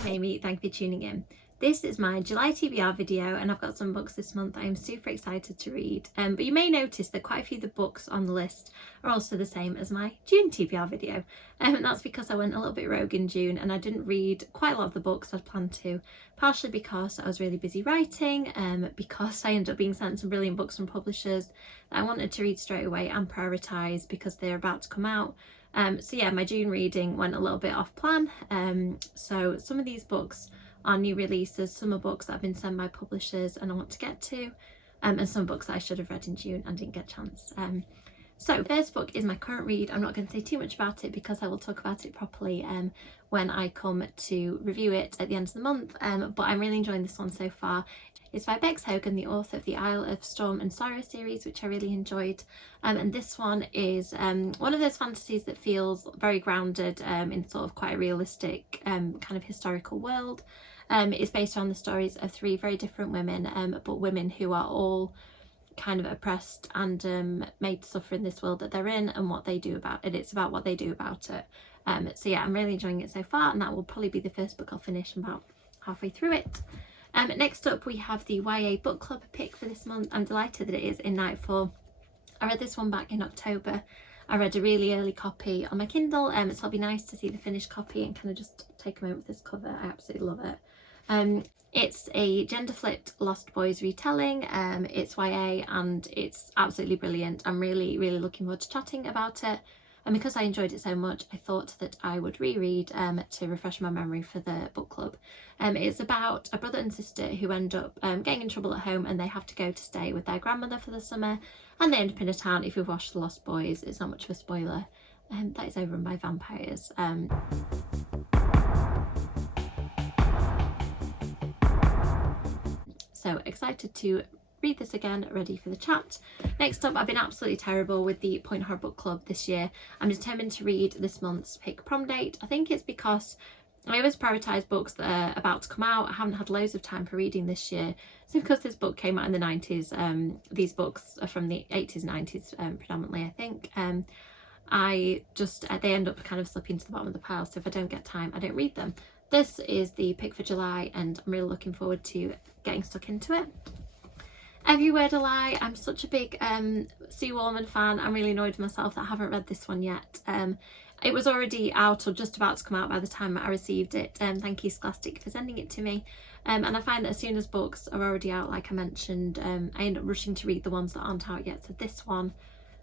I'm Amy, thank you for tuning in. This is my July TBR video and I've got some books this month I'm super excited to read. But you may notice that quite a few of the books on the list are also the same as my June TBR video. And that's because I went a little bit rogue in June and I didn't read quite a lot of the books I'd planned to, partially because I was really busy writing, because I ended up being sent some brilliant books from publishers that I wanted to read straight away and prioritise because they're about to come out. So yeah, my June reading went a little bit off plan. So some of these books are new releases, some are books that have been sent by publishers and I want to get to, and some books that I should have read in June and didn't get a chance. So the first book is my current read. I'm not going to say too much about it because I will talk about it properly when I come to review it at the end of the month, but I'm really enjoying this one so far. It's by Bex Hogan, the author of the Isle of Storm and Sorrow series, which I really enjoyed. And this one is one of those fantasies that feels very grounded in sort of quite a realistic kind of historical world. It's based on the stories of three very different women, but women who are all kind of oppressed and made to suffer in this world that they're in and what they do about it. It's about what they do about it. So yeah, I'm really enjoying it so far, and that will probably be the first book I'll finish about halfway through it. Next up we have the YA book club pick for this month. I'm delighted that it is in Nightfall. I read this one back in October. I read a really early copy on my Kindle, so it'll be nice to see the finished copy and kind of just take a moment with this cover. I absolutely love it. It's a gender-flipped Lost Boys retelling. It's YA and it's absolutely brilliant. I'm really looking forward to chatting about it. And because I enjoyed it so much, I thought that I would reread to refresh my memory for the book club. It's about a brother and sister who end up getting in trouble at home and they have to go to stay with their grandmother for the summer, and they end up in a town. If you've watched The Lost Boys, it's not much of a spoiler, that is overrun by vampires. So excited to read this again, ready for the chat. Next up, I've been absolutely terrible with the Point Horror book club this year. I'm determined to read this month's pick Prom Date. I think it's because I always prioritise books that are about to come out. I haven't had loads of time for reading this year. So because this book came out in the 90s, these books are from the 80s and 90s predominantly, I think. They end up kind of slipping to the bottom of the pile. So if I don't get time, I don't read them. This is the pick for July and I'm really looking forward to getting stuck into it. Every Word a Lie. I'm such a big Sue Warman fan. I'm really annoyed with myself that I haven't read this one yet. It was already out or just about to come out by the time I received it. Thank you Scholastic for sending it to me. And I find that as soon as books are already out, like I mentioned, I end up rushing to read the ones that aren't out yet. So this one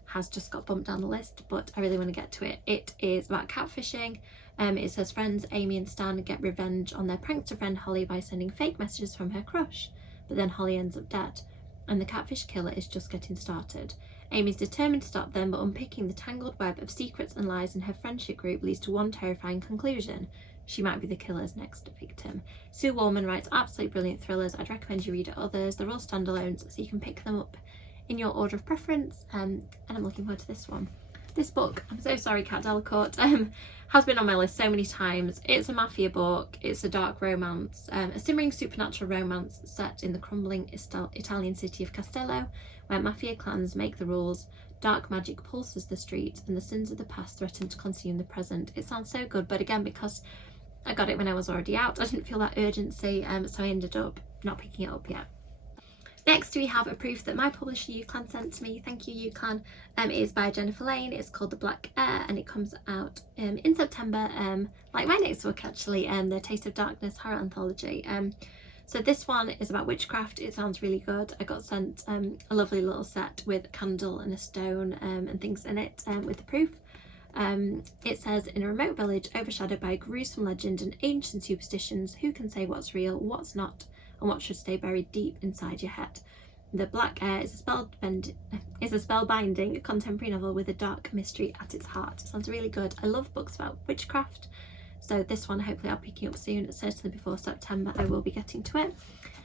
has just got bumped down the list, but I really want to get to it. It is about catfishing. It says friends Amy and Stan get revenge on their prankster friend Holly by sending fake messages from her crush, but then Holly ends up dead, and the catfish killer is just getting started. Amy's determined to stop them, but unpicking the tangled web of secrets and lies in her friendship group leads to one terrifying conclusion: she might be the killer's next victim. Sue Warman writes absolutely brilliant thrillers. I'd recommend you read others. They're all standalones, so you can pick them up in your order of preference, and I'm looking forward to this one. This book, I'm so sorry Kat Delacourt, has been on my list so many times. It's a mafia book, it's a dark romance, a simmering supernatural romance set in the crumbling Italian city of Castello, where mafia clans make the rules, dark magic pulses the streets, and the sins of the past threaten to consume the present. It sounds so good, but again, because I got it when I was already out, I didn't feel that urgency, so I ended up not picking it up yet. Next we have a proof that my publisher UClan sent to me. Thank you UClan. It is by Jennifer Lane. It's called The Black Air and it comes out in September, like my next book actually, the Taste of Darkness horror anthology. So this one is about witchcraft. It sounds really good. I got sent a lovely little set with a candle and a stone and things in it with the proof. It says, in a remote village overshadowed by gruesome legend and ancient superstitions, who can say what's real, what's not, and what should stay buried deep inside your head? The Black Air is a spellbinding contemporary novel with a dark mystery at its heart. It sounds really good. I love books about witchcraft, so this one hopefully I'll be picking up soon. Certainly before September I will be getting to it.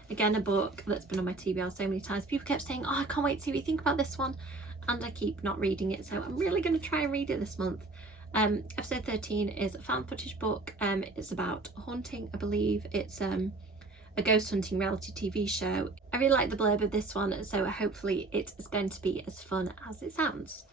Again, a book that's been on my TBR so many times. People kept saying, oh, I can't wait to see what you think about this one, and I keep not reading it, so I'm really going to try and read it this month. Episode 13 is a found footage book. It's about haunting, I believe. It's a ghost hunting reality TV show. I really like the blurb of this one, so hopefully it is going to be as fun as it sounds.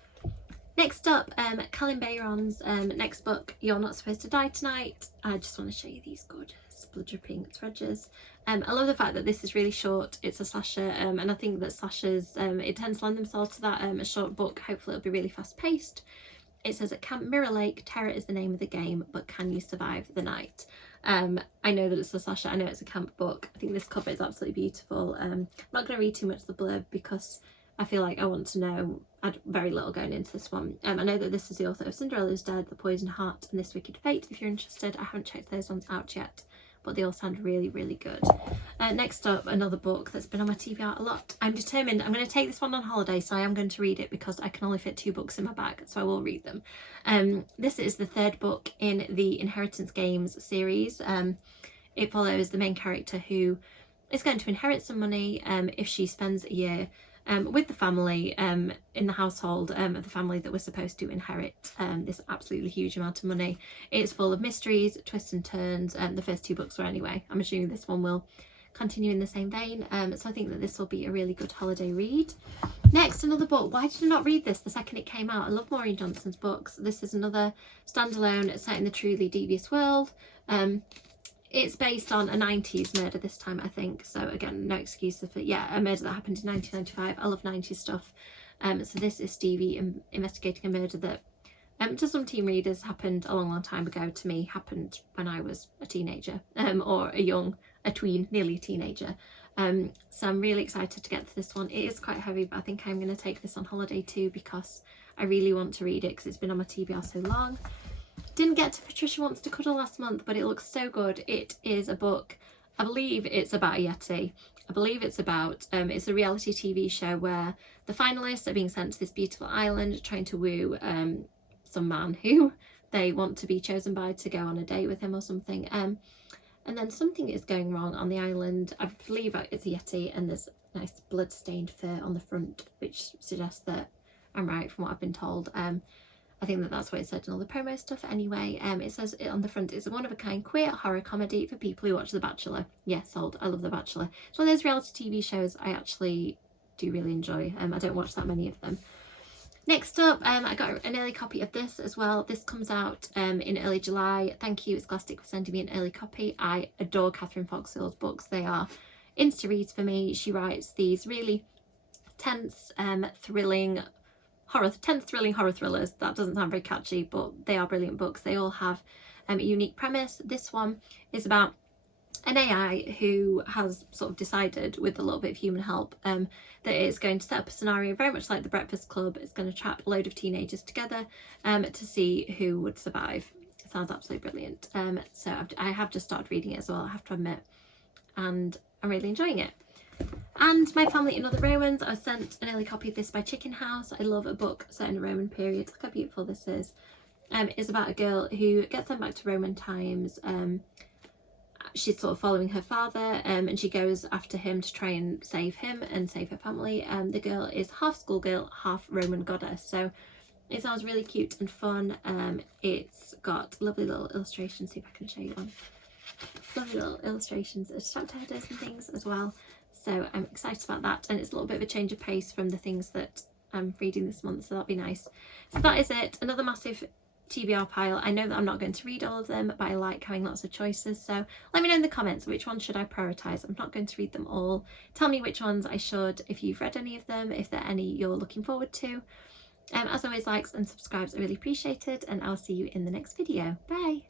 Next up, Colin Bayron's next book, You're Not Supposed to Die Tonight. I just want to show you these gorgeous blood dripping threads. I love the fact that this is really short. It's a slasher, and I think that slashers, it tends to lend themselves to that. A short book, hopefully it'll be really fast paced. It says, at Camp Mirror Lake, terror is the name of the game, but can you survive the night? I know that it's a slasher, I know it's a camp book. I think this cover is absolutely beautiful. I'm not going to read too much of the blurb because I feel like I want to know. I had very little going into this one. I know that this is the author of Cinderella's Dead, The Poisoned Heart and This Wicked Fate, if you're interested. I haven't checked those ones out yet, but they all sound really, really good. Next up, another book that's been on my TBR a lot. I'm determined, I'm going to take this one on holiday, so I am going to read it because I can only fit 2 books in my bag, so I will read them. This is the 3rd book in the Inheritance Games series. It follows the main character who is going to inherit some money if she spends a year with the family in the household of the family that was supposed to inherit this absolutely huge amount of money. It's full of mysteries, twists and turns. The first 2 books were anyway. I'm assuming this one will continue in the same vein. So I think that this will be a really good holiday read. Next, another book. Why did I not read this the second it came out? I love Maureen Johnson's books. This is another standalone set in the truly devious world. It's based on a 90s murder this time, I think. So again, no excuse for, yeah, a murder that happened in 1995. I love 90s stuff. So this is Stevie investigating a murder that, to some teen readers, happened a long time ago. To me, happened when I was a teenager, or a tween, nearly a teenager. So I'm really excited to get to this one. It is quite heavy, but I think I'm going to take this on holiday too because I really want to read it because it's been on my TBR so long. Didn't get to Patricia Wants to Cuddle last month, but it looks so good. It is a book, I believe it's about a Yeti. I believe it's about, it's a reality TV show where the finalists are being sent to this beautiful island trying to woo some man who they want to be chosen by to go on a date with him or something. And then something is going wrong on the island. I believe it's a Yeti and there's nice blood-stained fur on the front, which suggests that I'm right from what I've been told. I think that that's what it said in all the promo stuff anyway. It says it on the front, it's a one-of-a-kind queer horror comedy for people who watch The Bachelor. Yeah, sold. I love The Bachelor. It's one of those reality TV shows I actually do really enjoy. I don't watch that many of them. Next up, I got an early copy of this as well. This comes out in early July. Thank you, Scholastic, for sending me an early copy. I adore Catherine Foxhill's books. They are insta-reads for me. She writes these really tense, thrilling horror thrillers. That doesn't sound very catchy, but they are brilliant books. They all have a unique premise. This one is about an AI who has sort of decided, with a little bit of human help, that it's going to set up a scenario very much like The Breakfast Club. It's going to trap a load of teenagers together to see who would survive. It sounds absolutely brilliant. So I have just started reading it as well, I have to admit, and I'm really enjoying it. And My Family in Other Romans, I was sent an early copy of this by Chicken House. I love a book set in a Roman period. Look how beautiful this is. It's about a girl who gets sent back to Roman times. She's sort of following her father, and she goes after him to try and save him and save her family. The girl is half schoolgirl, half Roman goddess. So it sounds really cute and fun. It's got lovely little illustrations. See if I can show you one. Lovely little illustrations of strapped headers and things as well. So I'm excited about that, and it's a little bit of a change of pace from the things that I'm reading this month, so that'll be nice. So that is it. Another massive TBR pile. I know that I'm not going to read all of them, but I like having lots of choices, so let me know in the comments which ones should I prioritise. I'm not going to read them all. Tell me which ones I should, if you've read any of them, if there are any you're looking forward to. As always, likes and subscribes are really appreciated, and I'll see you in the next video. Bye!